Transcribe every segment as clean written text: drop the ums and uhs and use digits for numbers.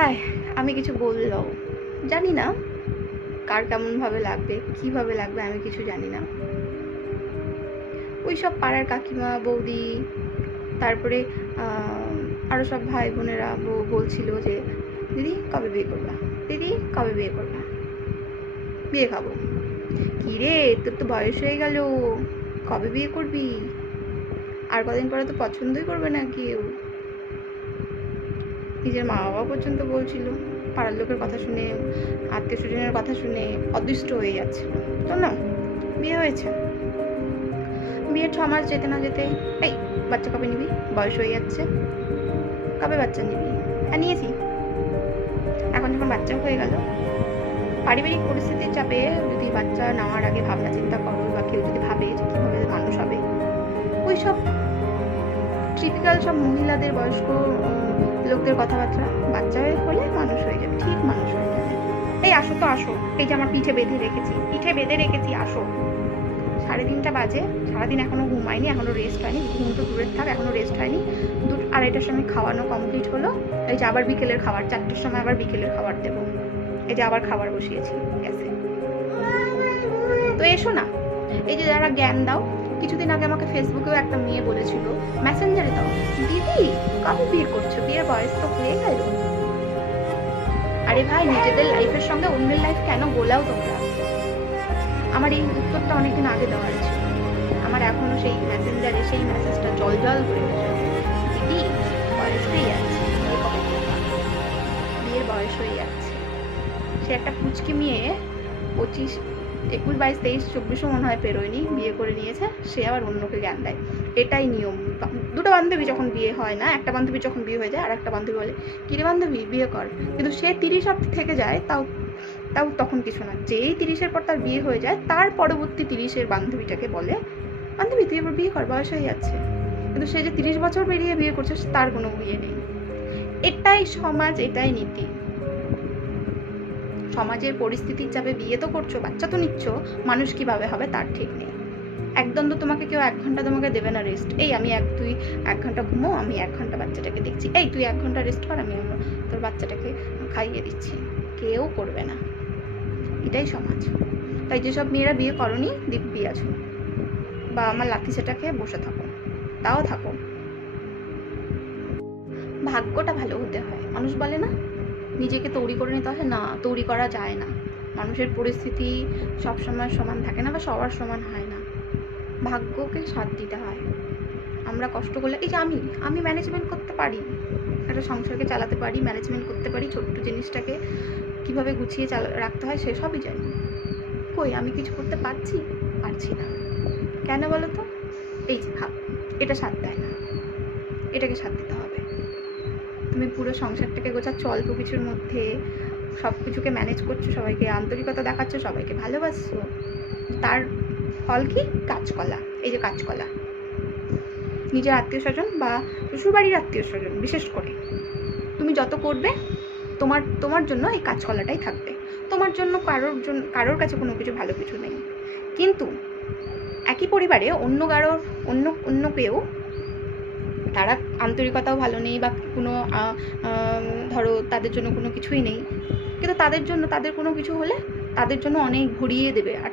হ্যাঁ, আমি কিছু বললেও জানি না কার কেমনভাবে লাগবে, কীভাবে লাগবে, আমি কিছু জানি না। ওই সব পাড়ার কাকিমা, বৌদি, তারপরে আরও সব ভাই বোনেরা বলছিল যে দিদি কবে বিয়ে করবা, দিদি কবে বিয়ে করবা, বিয়ে খাবো। কী রে, তোর তো বয়স হয়ে গেল, কবে বিয়ে করবি? আর কদিন পরে তো পছন্দই করবে না কেউ। নিজের মা বাবা পর্যন্ত বলছিল, পাড়ার লোকের কথা শুনে, আত্মীয় স্বজনের কথা শুনে অদৃষ্ট হয়ে যাচ্ছে। তো না, বিয়ে হয়েছে, বিয়ের 6 মাস যেতে না যেতে এই বাচ্চা কবে নিবি, বয়স হয়ে যাচ্ছে, কবে বাচ্চা নিবি? আর নিয়েছি। এখন যখন বাচ্চা হয়ে গেল, পারিবারিক পরিস্থিতির চাপে যদি বাচ্চা নেওয়ার আগে ভাবনা চিন্তা করো, বা কেউ যদি ভাবে যে কীভাবে মানুষ হবে, ওই সব টিপিক্যাল সব মহিলাদের, বয়স্ক লোকদের কথাবার্তা, বাচ্চা হলে মানুষ হয়ে যাবে, ঠিক মানুষ হয়ে যাবে। এই আসো তো আসো, এই যে আমার পিঠে বেঁধে রেখেছি, আসো। 3:30 বাজে, সারাদিন এখনো ঘুমাইনি, এখনো রেস্ট হয়নি, ঘুম তো দূরের থাক, এখনো রেস্ট হয়নি। 2-2:30টার সময় খাওয়ানো কমপ্লিট হলো। এই যে আবার বিকেলের খাবার, 4টার সময় আবার বিকেলের খাবার দেবো। এই যে আবার খাবার বসিয়েছি গ্যাসে। তো এসো না, এই যে যারা জ্ঞান দাও, কিছুদিন আগে আমাকে ফেসবুকেও একটা মেয়ে বলেছিল, মেসেঞ্জারে দাও, দিদি কবে বিয়ে করছো, বিয়ের বয়স তো হয়ে গেল। আরে ভাই, নিজেদের লাইফের সঙ্গে অন্যের লাইফ কেন গোলাও তোমরা? আমার এই উত্তরটা অনেকদিন আগে দেওয়ার ছিল। আমার এখনো সেই মেসেঞ্জারে সেই মেসেজটা জল জল করে গেছে, দিদি বয়স হয়ে যাচ্ছে, বিয়ের বয়স হয়ে যাচ্ছে। সে একটা পুচকি মেয়ে 25, 21, 22, 23, 24ও মনে হয় পেরোয়নি, বিয়ে করে নিয়েছে। সে আবার অন্যকে জ্ঞান দেয়। এটাই নিয়ম। দুটো বান্ধবী যখন বিয়ে হয় না, একটা বান্ধবী যখন বিয়ে হয়ে যায়, আর একটা বান্ধবী বলে কিরে বান্ধবী বিয়ে কর, কিন্তু সে 30 থেকে যায়, তাও তখন কিছু না। যেই 30-এর পর তার বিয়ে হয়ে যায়, তার পরবর্তী 30-এর বান্ধবীটাকে বলে বান্ধবী তুই এবার বিয়ে কর, বয়স হয়ে যাচ্ছে। কিন্তু সে যে 30 বছর পেরিয়ে বিয়ে করছে, তার কোনো বিয়ে নেই। এটাই সমাজ, এটাই নীতি। সমাজের পরিস্থিতির চাপে বিয়ে তো করছো, বাচ্চা তো নিচ্ছ, মানুষ কিভাবে হবে তার ঠিক নেই। একদম তো তোমাকে কেউ 1 ঘন্টা তোমাকে দেবে না রেস্ট। এই তুই 1 ঘন্টা ঘুমো, আমি 1 ঘন্টা বাচ্চাটাকে দেখছি। এই তুই 1 ঘন্টা রেস্ট কর, আমি তোর বাচ্চাটাকে খাইয়ে দিচ্ছি। কেউ করবে না। এটাই সমাজ। তাই যেসব মেয়েরা বিয়ে করনি, দিব্যি আছো, বা আমার লাথি সেটাকে বসে থাকো, তাও থাকো। ভাগ্যটা ভালো হতে হয়। মানুষ বলে না নিজেকে তৈরি করে নিতে হয়, না, তৈরি করা যায় না। মানুষের পরিস্থিতি সবসময় সমান থাকে না, বা সবার সমান হয় না। ভাগ্যকে সাথ দিতে হয়। আমরা কষ্ট করলে, এই যে আমি ম্যানেজমেন্ট করতে পারি, একটা সংসারকে চালাতে পারি, ম্যানেজমেন্ট করতে পারি, ছোট্ট জিনিসটাকে কীভাবে গুছিয়ে রাখতে হয় সেসবই জানি। কই আমি কিছু করতে পারছি না। কেন বলো তো? এই যে ভাব, এটা সাথ দেয় না, এটাকে সাথ দিতে হবে। তুমি পুরো সংসারটাকে গোছাচ্ছ অল্প কিছুর মধ্যে, সব কিছুকে ম্যানেজ করছো, সবাইকে আন্তরিকতা দেখাচ্ছ, সবাইকে ভালোবাসছো, তার ফল কি? কাজকলা। এই যে কাজকলা, নিজের আত্মীয় স্বজন বা শ্বশুরবাড়ির আত্মীয় স্বজন বিশেষ করে, তুমি যত করবে তোমার জন্য এই কাজকলাটাই থাকবে। তোমার জন্য কারোর কাছে কোনো কিছু ভালো কিছু নেই। কিন্তু একই পরিবারে অন্য কেউ, তারা আন্তরিকতাও ভালো নেই, বা কোনো ধরো তাদের জন্য কোনো কিছুই নেই, কিন্তু তাদের কোনো কিছু হলে তাদের জন্য অনেক ভরিয়ে দেবে। আর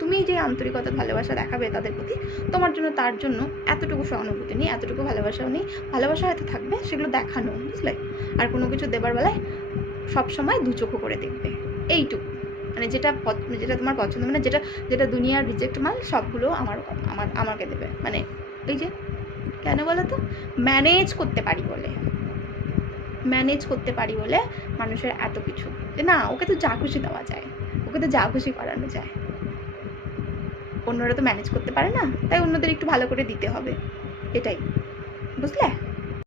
তুমি যে আন্তরিকতা ভালোবাসা দেখাবে তাদের প্রতি, তোমার জন্য তার জন্য এতটুকু সহানুভূতি নেই, এতটুকু ভালোবাসাও নেই। ভালোবাসা হয়তো থাকবে, সেগুলো দেখানো, বুঝলে? আর কোনো কিছু দেবার বেলায় সবসময় দু চোখো করে দেখবে। এইটুকু, মানে যেটা তোমার পছন্দ, মানে যেটা দুনিয়ার রিজেক্ট মাল, সবগুলো আমাকে দেবে। মানে এই যে, কেন বলো তো? ম্যানেজ করতে পারি বলে মানুষের এত কিছু, যে না ওকে তো যা খুশি দেওয়া যায়, ওকে তো যা খুশি করানো যায়। অন্যরা তো ম্যানেজ করতে পারে না, তাই অন্যদের একটু ভালো করে দিতে হবে। এটাই, বুঝলে?